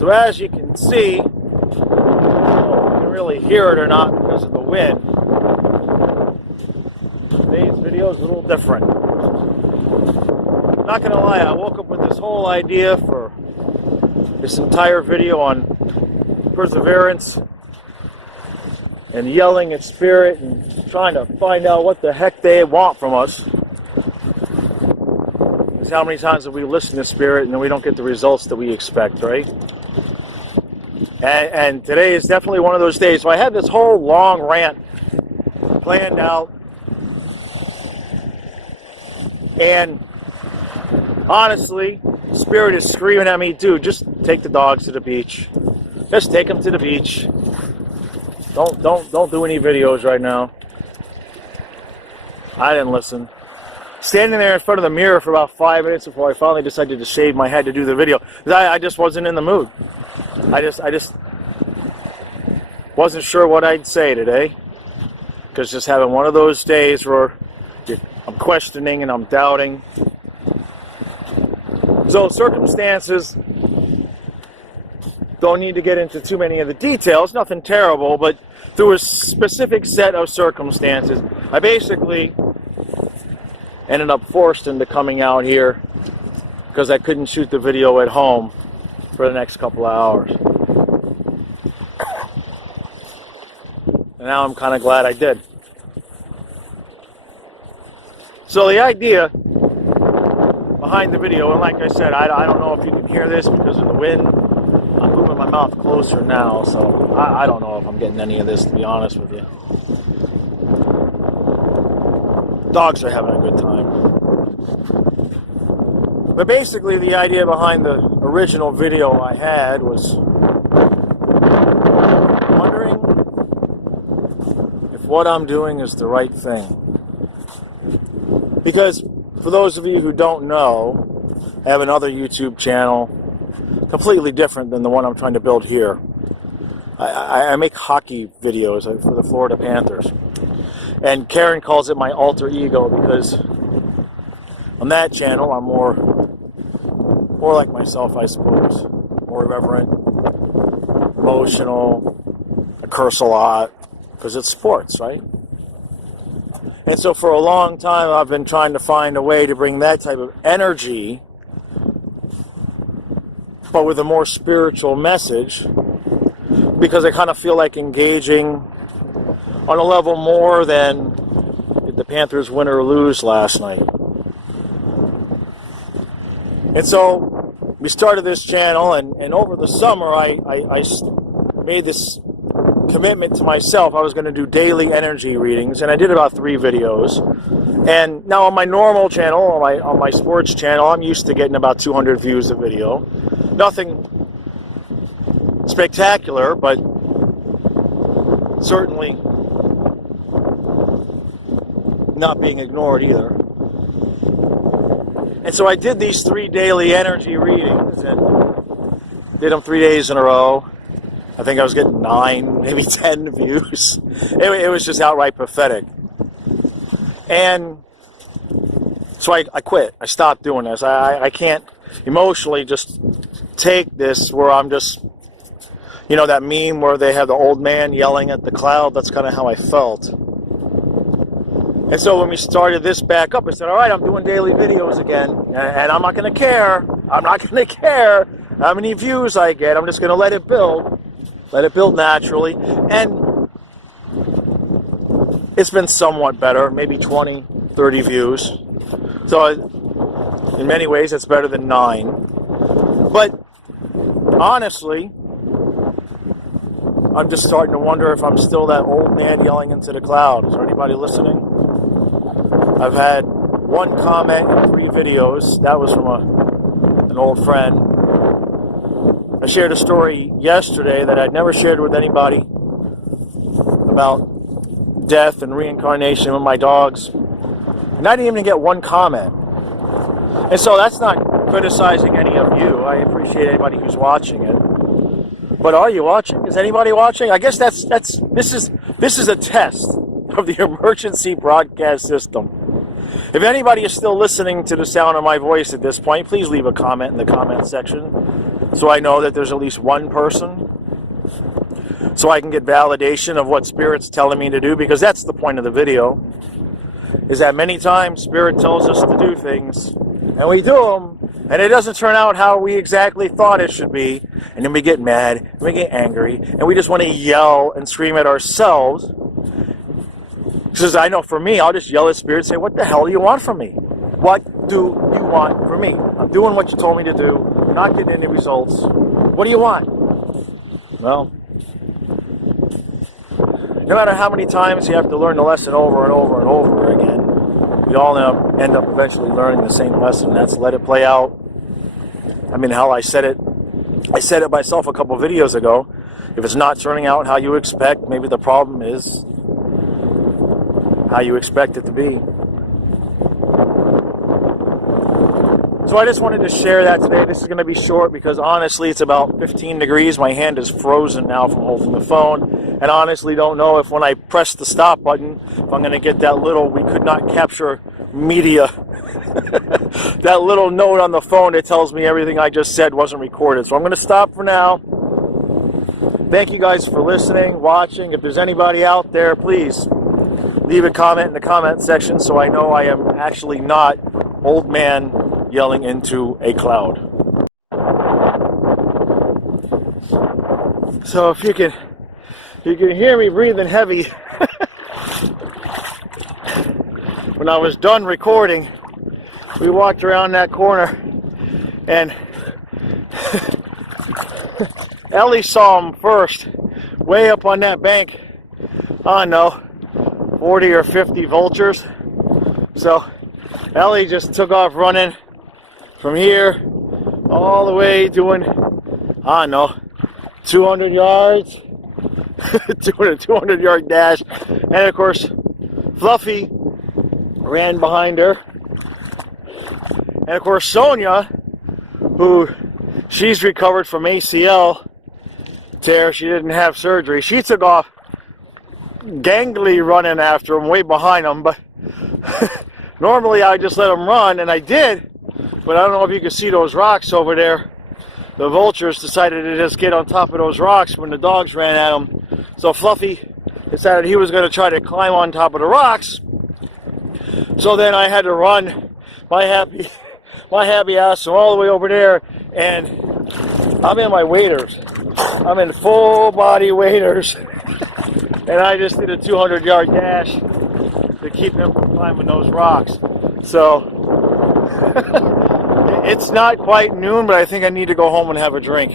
So as you can see, I don't know if you can really hear it or not because of the wind. Today's video is a little different. Not gonna lie, I woke up with this whole idea for this entire video on perseverance and yelling at spirit and trying to find out what the heck they want from us. Because how many times have we listened to spirit and then we don't get the results that we expect, right? And today is definitely one of those days. So I had this whole long rant planned out, and honestly, spirit is screaming at me, dude, just take the dogs to the beach. Just take them to the beach. Don't do any videos right now. I didn't listen. Standing there in front of the mirror for about 5 minutes before I finally decided to shave my head to do the video. I just wasn't in the mood. I just wasn't sure what I'd say today. Because just having one of those days where I'm questioning and I'm doubting. So circumstances, don't need to get into too many of the details, nothing terrible, but through a specific set of circumstances, I basically ended up forced into coming out here because I couldn't shoot the video at home for the next couple of hours. And now I'm kind of glad I did. So the idea behind the video, and like I said, I don't know if you can hear this because of the wind. I'm moving my mouth closer now, so I don't know if I'm getting any of this, to be honest with you. Dogs are having a good time. But basically the idea behind the original video I had was wondering if what I'm doing is the right thing. Because for those of you who don't know, I have another YouTube channel completely different than the one I'm trying to build here. I make hockey videos for the Florida Panthers. And Karen calls it my alter ego because on that channel I'm more like myself, I suppose. More irreverent, emotional, I curse a lot because it's sports, right? And so for a long time I've been trying to find a way to bring that type of energy, but with a more spiritual message, because I kind of feel like engaging on a level more than did the Panthers win or lose last night. And so we started this channel, and over the summer I made this commitment to myself. I was going to do daily energy readings, and I did about 3 videos. And now on my normal channel, on my sports channel, I'm used to getting about 200 views a video. Nothing spectacular, but certainly not being ignored either. And so I did these 3 daily energy readings and did them 3 days in a row. I think I was getting 9, maybe 10 views. It was just outright pathetic. And so I quit. I stopped doing this. I can't emotionally just take this where I'm just, you know, that meme where they have the old man yelling at the cloud. That's kind of how I felt. And so when we started this back up, I said, all right, I'm doing daily videos again, and I'm not going to care. I'm not going to care how many views I get. I'm just going to let it build naturally. And it's been somewhat better, maybe 20, 30 views. So in many ways, it's better than 9. But honestly, I'm just starting to wonder if I'm still that old man yelling into the cloud. Is there anybody listening? I've had 1 comment in 3 videos. That was from an old friend. I shared a story yesterday that I'd never shared with anybody about death and reincarnation with my dogs. And I didn't even get 1 comment. And so that's not criticizing any of you. I appreciate anybody who's watching it. But are you watching? Is anybody watching? I guess this is a test of the emergency broadcast system. If anybody is still listening to the sound of my voice at this point, please leave a comment in the comment section. so I know that there's at least one person, so I can get validation of what Spirit's telling me to do, because that's the point of the video, is that many times Spirit tells us to do things, and we do them, and it doesn't turn out how we exactly thought it should be, and then we get mad, and we get angry, and we just want to yell and scream at ourselves. Because I know for me, I'll just yell at Spirit and say, what the hell do you want from me? What do you want from me? I'm doing what you told me to do. I'm not getting any results. What do you want? Well, no matter how many times you have to learn the lesson over and over and over again, we all end up eventually learning the same lesson. That's let it play out. I mean, hell, I said it myself a couple videos ago. If it's not turning out how you expect, maybe the problem is how you expect it to be. So I just wanted to share that today. This is going to be short because honestly it's about 15 degrees. My hand is frozen now from holding the phone, and honestly don't know if when I press the stop button, if I'm going to get that little "we could not capture media," that little note on the phone that tells me everything I just said wasn't recorded. So I'm going to stop for now. Thank you guys for listening, watching. If there's anybody out there, please leave a comment in the comment section so I know I am actually not old man yelling into a cloud. So if you can hear me breathing heavy, when I was done recording, we walked around that corner and Ellie saw him first, way up on that bank. I don't know, 40 or 50 vultures. So Ellie just took off running from here all the way doing, I don't know, 200 yards, 200 yard dash. And of course, Fluffy ran behind her. And of course, Sonia, who she's recovered from ACL tear, she didn't have surgery. She took off gangly running after him, way behind him. But normally I just let him run, and I did. But I don't know if you can see those rocks over there. The vultures decided to just get on top of those rocks when the dogs ran at them. So Fluffy decided he was going to try to climb on top of the rocks. So then I had to run my happy ass all the way over there, and I'm in my waders. I'm in full body waders. And I just did a 200 yard dash to keep him from climbing those rocks. So it's not quite noon, but I think I need to go home and have a drink.